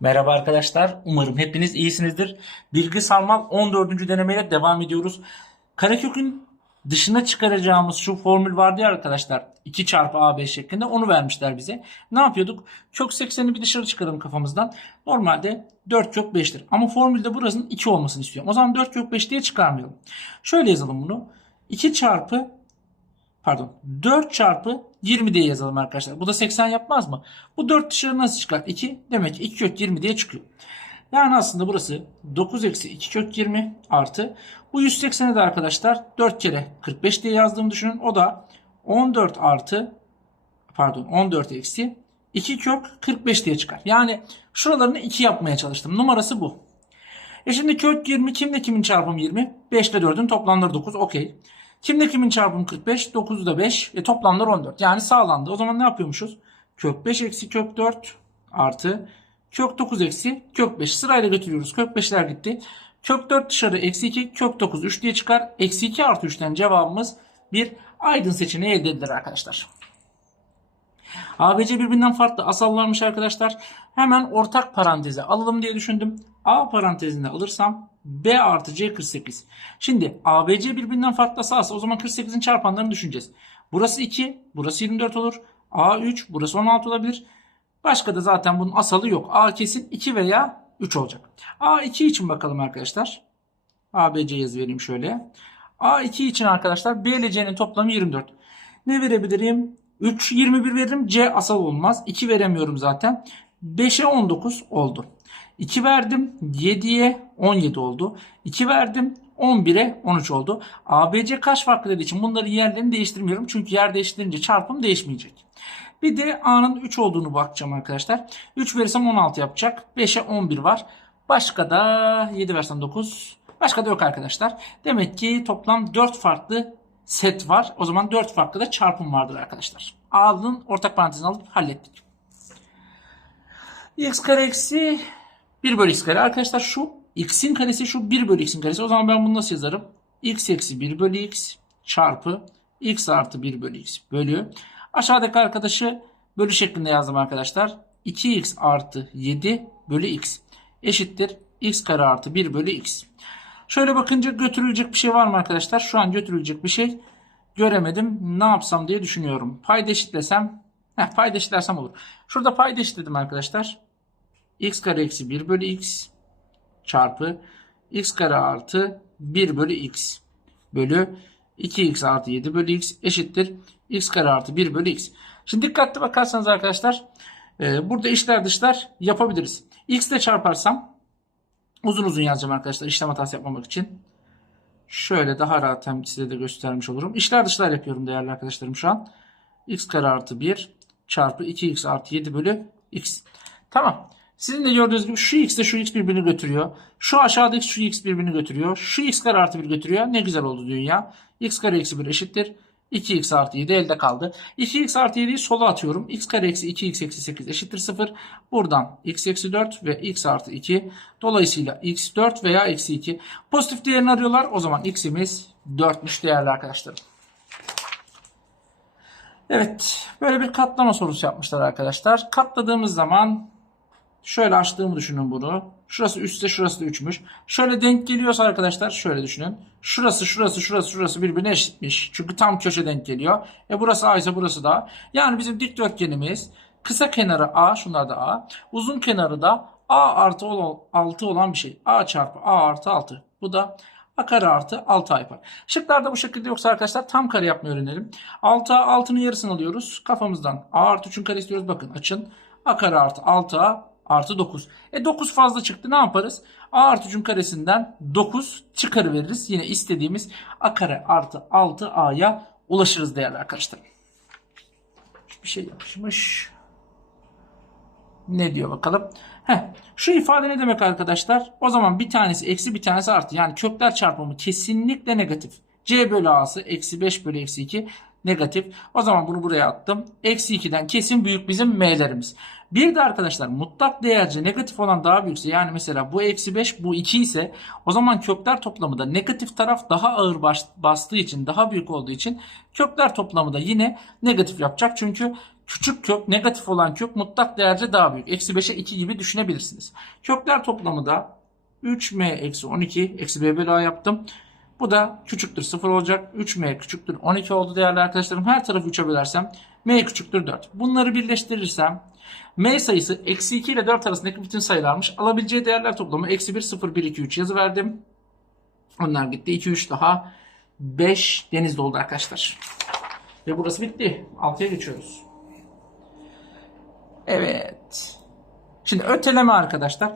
Merhaba arkadaşlar. Umarım hepiniz iyisinizdir. Bilgi sarmal 14. denemeyle devam ediyoruz. Karekökün dışına çıkaracağımız şu formül vardı ya arkadaşlar. 2 çarpı AB şeklinde onu vermişler bize. Ne yapıyorduk? Kök 80'i bir dışarı çıkaralım kafamızdan. Normalde 4 kök 5'tir. Ama formülde burasının 2 olmasını istiyorum. O zaman 4 kök 5 diye çıkarmayalım. Şöyle yazalım bunu. 2 çarpı pardon 4 çarpı 20 diye yazalım arkadaşlar. Bu da 80 yapmaz mı? Bu 4 dışarı nasıl çıkar? 2 demek ki 2 kök 20 diye çıkıyor. Yani aslında burası 9 eksi 2 kök 20 artı bu 180'e de arkadaşlar 4 kere 45 diye yazdığımı düşünün. O da 14 artı pardon 14 eksi 2 kök 45 diye çıkar. Yani şuralarını 2 yapmaya çalıştım. Numarası bu. E şimdi kök 20 kimle kimin çarpımı 20? 5 ile 4'ün toplamları 9. Okey. Kimle kimin çarpımı 45? 9 da 5. E toplamlar 14. Yani sağlandı. O zaman ne yapıyormuşuz? Kök 5 eksi kök 4 artı kök 9 eksi kök 5. Sırayla götürüyoruz. Kök 5'ler gitti. Kök 4 dışarı eksi 2 kök 9 3 diye çıkar. Eksi 2 artı 3'ten cevabımız bir aydın seçeneği elde edilir arkadaşlar. ABC birbirinden farklı asallarmış arkadaşlar. Hemen ortak paranteze alalım diye düşündüm. A parantezinde alırsam B artı C 48. Şimdi ABC birbirinden farklı asalsa o zaman 48'in çarpanlarını düşüneceğiz. Burası 2, burası 24 olur. A 3, burası 16 olabilir. Başka da zaten bunun asalı yok. A kesin 2 veya 3 olacak. A2 için bakalım arkadaşlar. ABC yazı vereyim şöyle. A2 için arkadaşlar B ile C'nin toplamı 24. Ne verebilirim? 3, 21 veririm. C asal olmaz. 2 veremiyorum zaten. 5'e 19 oldu. 2 verdim 7'ye 17 oldu. 2 verdim 11'e 13 oldu. ABC kaç farklı dediği için bunları yerlerini değiştirmiyorum. Çünkü yer değiştirince çarpım değişmeyecek. Bir de A'nın 3 olduğunu bakacağım arkadaşlar. 3 verirsem 16 yapacak. 5'e 11 var. Başka da 7 versem 9. Başka da yok arkadaşlar. Demek ki toplam 4 farklı set var. O zaman 4 farklı da çarpım vardır arkadaşlar. A'nın ortak parantezini alıp hallettik. x kare eksi 1 bölü x kare. Arkadaşlar şu x'in karesi şu 1 bölü x'in karesi. O zaman ben bunu nasıl yazarım? x eksi 1 bölü x çarpı x artı 1 bölü x bölü. Aşağıdaki arkadaşı bölü şeklinde yazdım arkadaşlar. 2x artı 7 bölü x eşittir x kare artı 1 bölü x. Şöyle bakınca götürülecek bir şey var mı arkadaşlar? Şu an götürülecek bir şey göremedim. Ne yapsam diye düşünüyorum. Payda eşitlesem. Heh, payda eşitlersem olur. Şurada payda eşitledim arkadaşlar. x kare eksi 1 bölü x çarpı x kare artı 1 bölü x bölü 2x artı 7 bölü x eşittir x kare artı 1 bölü x. Şimdi dikkatli bakarsanız arkadaşlar e, burada işler dışlar yapabiliriz. x ile çarparsam uzun uzun yazacağım arkadaşlar işlem hatası yapmamak için. Şöyle daha rahat hem size de göstermiş olurum. İşler dışlar yapıyorum değerli arkadaşlarım şu an. x kare artı 1 çarpı 2x artı 7 bölü x. Tamam. Sizin de gördüğünüz gibi şu x ile şu x birbirini götürüyor. Şu aşağıdaki şu x birbirini götürüyor. Şu x kare artı 1 götürüyor. Ne güzel oldu dünya. x kare eksi 1 eşittir. 2x artı 7 elde kaldı. 2x artı 7'yi sola atıyorum. x kare eksi 2x eksi 8 eşittir 0. Buradan x eksi 4 ve x artı 2. Dolayısıyla x 4 veya eksi 2. Pozitif değerini arıyorlar. O zaman x'imiz 4'müş değerli arkadaşlarım. Evet. Böyle bir katlama sorusu yapmışlar arkadaşlar. Katladığımız zaman şöyle açtığımı düşünün bunu. Şurası 3 ise şurası da 3'müş. Şöyle denk geliyorsa arkadaşlar şöyle düşünün. Şurası şurası şurası şurası birbirine eşitmiş. Çünkü tam köşe denk geliyor. E burası A ise burası da A. Yani bizim dikdörtgenimiz kısa kenarı A şunlar da A. Uzun kenarı da A artı 6 olan bir şey. A çarpı A artı 6. Bu da A kare artı 6 A yapar. Şıklarda bu şekilde yoksa arkadaşlar tam kare yapmayı öğrenelim. 6A 6'nın yarısını alıyoruz. Kafamızdan A artı 3'ün kare istiyoruz. Bakın açın. A kare artı 6A artı 9. E 9 fazla çıktı ne yaparız? A artı 3'ün karesinden 9 çıkarıveririz. Yine istediğimiz A kare artı 6A'ya ulaşırız değerli arkadaşlar. Bir şey yapışmış. Ne diyor bakalım. Heh, şu ifade ne demek arkadaşlar? O zaman bir tanesi eksi bir tanesi artı. Yani kökler çarpımı kesinlikle negatif. C bölü A'sı eksi 5 bölü eksi 2 negatif. O zaman bunu buraya attım. Eksi 2'den kesin büyük bizim M'lerimiz. Bir de arkadaşlar mutlak değerce negatif olan daha büyükse yani mesela bu eksi 5 bu 2 ise o zaman kökler toplamı da negatif taraf daha ağır bas, bastığı için daha büyük olduğu için kökler toplamı da yine negatif yapacak. Çünkü küçük kök, negatif olan kök mutlak değerce daha büyük. Eksi 5'e 2 gibi düşünebilirsiniz. Kökler toplamı da 3m eksi 12 eksi b bölü a yaptım. Bu da küçüktür 0 olacak. 3m küçüktür 12 oldu değerli arkadaşlarım. Her tarafı 3'e bölersem m küçüktür 4. Bunları birleştirirsem m sayısı eksi 2 ile 4 arasındaki bütün sayılarmış. Alabileceği değerler toplamı eksi 1, 0, 1, 2, 3 yazı verdim. Onlar gitti. 2, 3 daha 5 denizde oldu arkadaşlar. Ve burası bitti. 6'ya geçiyoruz. Evet. Şimdi öteleme arkadaşlar.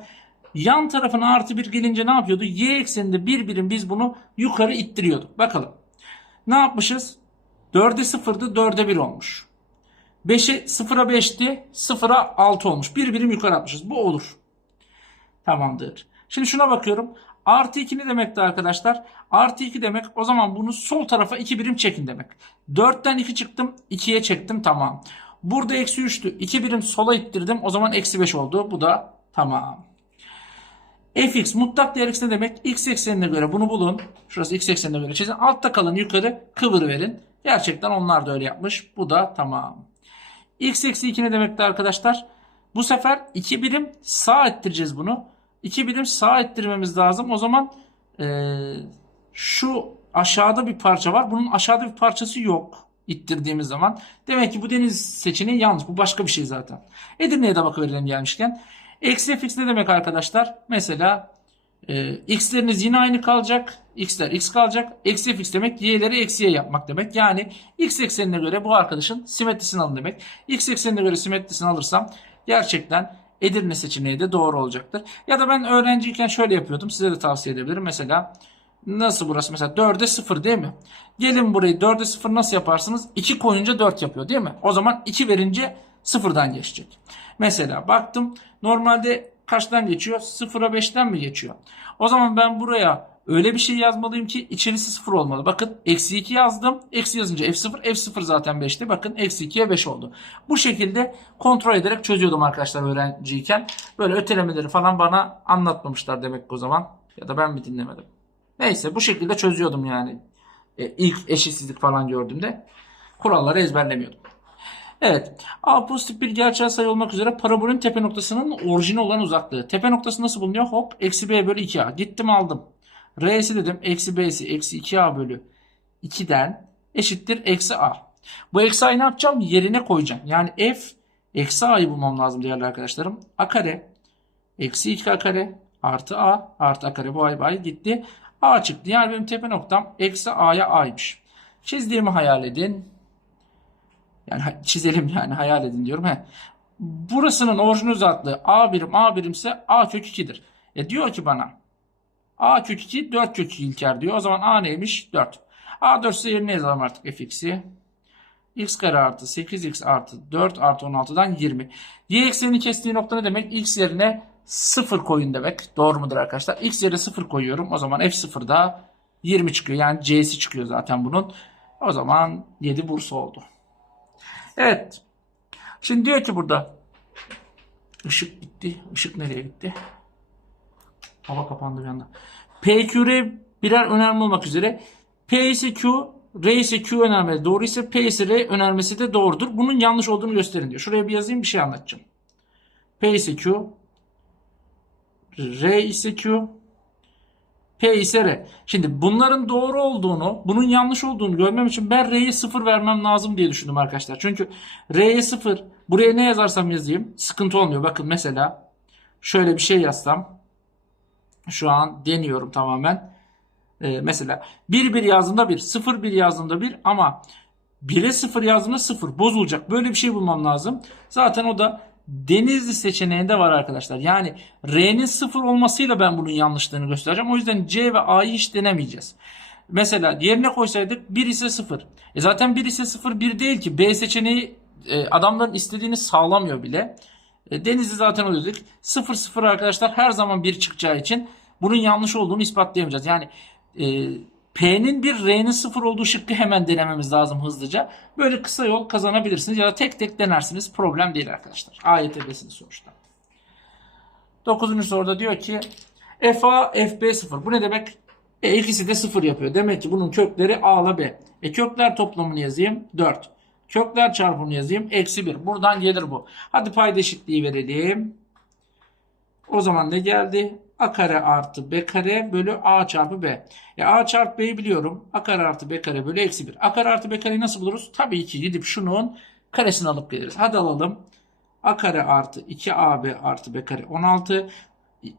Yan tarafına artı 1 gelince ne yapıyordu? Y ekseninde bir birim biz bunu yukarı ittiriyorduk. Bakalım. Ne yapmışız? 4'e 0'dı 4'e 1 olmuş. 5'e 0'a 5'ti 0'a 6 olmuş. Bir birim yukarı atmışız. Bu olur. Tamamdır. Şimdi şuna bakıyorum. Artı 2 ne demekti arkadaşlar? Artı 2 demek o zaman bunu sol tarafa 2 birim çekin demek. 4'ten 2 çıktım 2'ye çektim tamam. Burada eksi 3'tü. 2 birim sola ittirdim o zaman eksi 5 oldu. Bu da tamam. fx mutlak değer x ne demek? x eksenine göre bunu bulun. Şurası x eksenine göre çizin. Altta kalın yukarı kıvır verin. Gerçekten onlar da öyle yapmış. Bu da tamam. X eksi 2 ne demekti arkadaşlar? Bu sefer 2 birim sağ ettireceğiz bunu. 2 birim sağ ettirmemiz lazım. O zaman eee, şu aşağıda bir parça var. Bunun aşağıda bir parçası yok ittirdiğimiz zaman. Demek ki bu deniz seçeneği yanlış. Bu başka bir şey zaten. Edirne'ye de bakıverelim gelmişken. Eksi fx ne demek arkadaşlar? Mesela e, x'leriniz yine aynı kalacak. x'ler x kalacak. Eksi fx demek y'leri eksiye yapmak demek. Yani x eksenine göre bu arkadaşın simetrisini alın demek. x eksenine göre simetrisini alırsam gerçekten Edirne seçeneği de doğru olacaktır. Ya da ben öğrenciyken şöyle yapıyordum. Size de tavsiye edebilirim. Mesela nasıl burası? Mesela 4'e 0 değil mi? Gelin burayı 4'e 0 nasıl yaparsınız? 2 koyunca 4 yapıyor değil mi? O zaman 2 verince sıfırdan geçecek. Mesela baktım normalde kaçtan geçiyor? 0'a 5'ten mi geçiyor? O zaman ben buraya öyle bir şey yazmalıyım ki içerisi 0 olmalı. Bakın eksi 2 yazdım. Eksi yazınca f0. f0 zaten 5'ti. Bakın eksi 2'ye 5 oldu. Bu şekilde kontrol ederek çözüyordum arkadaşlar öğrenciyken. Böyle ötelemeleri falan bana anlatmamışlar demek ki o zaman. Ya da ben mi dinlemedim? Neyse bu şekilde çözüyordum yani. E, ilk eşitsizlik falan gördüğümde. Kuralları ezberlemiyordum. Evet. A pozitif bir gerçel sayı olmak üzere parabolün tepe noktasının orijini olan uzaklığı. Tepe noktası nasıl bulunuyor? Hop. Eksi b bölü 2a. Gittim aldım. R'si dedim. Eksi b'si eksi 2a bölü 2'den eşittir eksi a. Bu eksi a'yı ne yapacağım? Yerine koyacağım. Yani f eksi a'yı bulmam lazım değerli arkadaşlarım. a kare eksi 2a kare artı a artı a kare bu ay bay gitti. a çıktı. Yani benim tepe noktam eksi a'ya a'ymış. Çizdiğimi hayal edin. Yani çizelim yani hayal edin diyorum. He. Burasının orijin uzaklığı a birim a birimse a kök 2'dir. E diyor ki bana a kök 2 4 kök 2 İlker diyor. O zaman a neymiş? 4. a 4 ise yerine yazalım artık fx'i. x kare artı 8x artı 4 artı 16'dan 20. Y eksenini kestiği nokta ne demek? x yerine 0 koyun demek. Doğru mudur arkadaşlar? x yerine 0 koyuyorum. O zaman f0'da 20 çıkıyor. Yani c'si çıkıyor zaten bunun. O zaman 7 Bursa oldu. Evet. Şimdi diyor ki burada ışık gitti. Işık nereye gitti? Hava kapandı bir anda. P, Q, R birer önerme olmak üzere. P ise Q, R ise Q önermesi doğru ise P ise R önermesi de doğrudur. Bunun yanlış olduğunu gösterin diyor. Şuraya bir yazayım bir şey anlatacağım. P ise Q, R ise Q, P ise R. Şimdi bunların doğru olduğunu, bunun yanlış olduğunu görmem için ben R'ye 0 vermem lazım diye düşündüm arkadaşlar. Çünkü R'ye 0, buraya ne yazarsam yazayım sıkıntı olmuyor. Bakın mesela şöyle bir şey yazsam, şu an deniyorum tamamen. Ee, mesela 1 1 yazdığımda 1, 0 1 yazdığımda 1 ama 1'e 0 yazdığımda 0 bozulacak. Böyle bir şey bulmam lazım. Zaten o da Denizli seçeneğinde var arkadaşlar. Yani R'nin 0 olmasıyla ben bunun yanlışlığını göstereceğim. O yüzden C ve A'yı hiç denemeyeceğiz. Mesela yerine koysaydık 1 ise 0. E zaten 1 ise 0 1 değil ki. B seçeneği e, adamların istediğini sağlamıyor bile. E, Denizli zaten öyle dedik. 0 0 arkadaşlar her zaman 1 çıkacağı için bunun yanlış olduğunu ispatlayamayacağız. Yani e, P'nin bir R'nin 0 olduğu şıkkı hemen denememiz lazım hızlıca. Böyle kısa yol kazanabilirsiniz ya da tek tek denersiniz. Problem değil arkadaşlar. AYTB'siniz sonuçta. 9. soruda diyor ki FA FB 0. Bu ne demek? E, ikisi de 0 yapıyor. Demek ki bunun kökleri A ile B. E kökler toplamını yazayım. 4. Kökler çarpımını yazayım. Eksi 1. Buradan gelir bu. Hadi payda eşitliği verelim. O zaman ne geldi? A kare artı B kare bölü A çarpı B. E A çarpı B'yi biliyorum. A kare artı B kare bölü eksi 1. A kare artı B kareyi nasıl buluruz? Tabii ki gidip şunun karesini alıp geliriz. Hadi alalım. A kare artı 2AB artı B kare 16.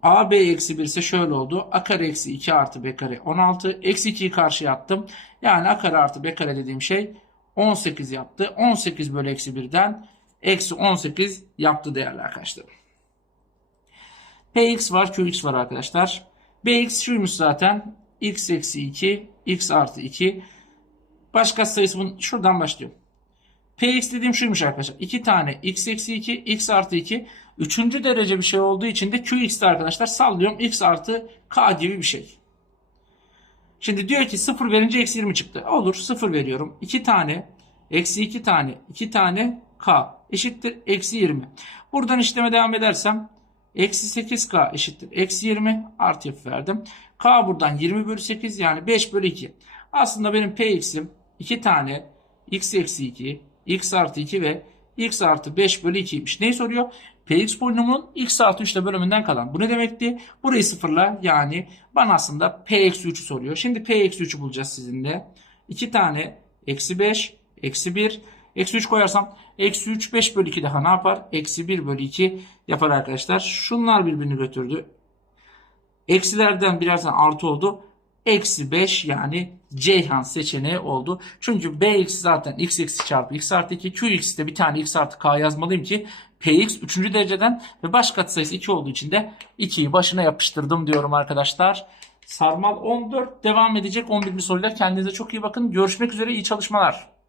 AB eksi 1 ise şöyle oldu. A kare eksi 2 artı B kare 16. Eksi 2'yi karşıya attım. Yani A kare artı B kare dediğim şey 18 yaptı. 18 bölü eksi 1'den eksi 18 yaptı değerli arkadaşlar. Px var, Qx var arkadaşlar. Bx şuymuş zaten. x eksi 2, x artı 2. Başka sayısı bunun şuradan başlıyor. Px dediğim şuymuş arkadaşlar. 2 tane x eksi 2, x artı 2. Üçüncü derece bir şey olduğu için de Qx'de arkadaşlar sallıyorum x artı k gibi bir şey. Şimdi diyor ki 0 verince eksi 20 çıktı. Olur 0 veriyorum. 2 tane eksi 2 tane 2 tane k eşittir eksi 20. Buradan işleme devam edersem eksi 8k eşittir eksi 20 artı yapı verdim. k buradan 20 bölü 8 yani 5 bölü 2. Aslında benim px'im 2 tane x eksi 2 x artı 2 ve x artı 5 bölü 2'ymiş. Neyi soruyor? Px polinomunun x artı 3 ile bölümünden kalan. Bu ne demekti? Burayı sıfırla yani bana aslında p eksi 3'ü soruyor. Şimdi p eksi 3'ü bulacağız sizinle. 2 tane eksi 5 eksi 1 eksi 3 koyarsam eksi 3 5 bölü 2 daha ne yapar? Eksi 1 bölü 2 yapar arkadaşlar. Şunlar birbirini götürdü. Eksilerden birer tane artı oldu. Eksi 5 yani Ceyhan seçeneği oldu. Çünkü Bx zaten x eksi çarpı x artı 2. Qx'te bir tane x artı k yazmalıyım ki Px 3. dereceden ve baş katsayısı 2 olduğu için de 2'yi başına yapıştırdım diyorum arkadaşlar. Sarmal 14 devam edecek 11. soruyla kendinize çok iyi bakın. Görüşmek üzere iyi çalışmalar.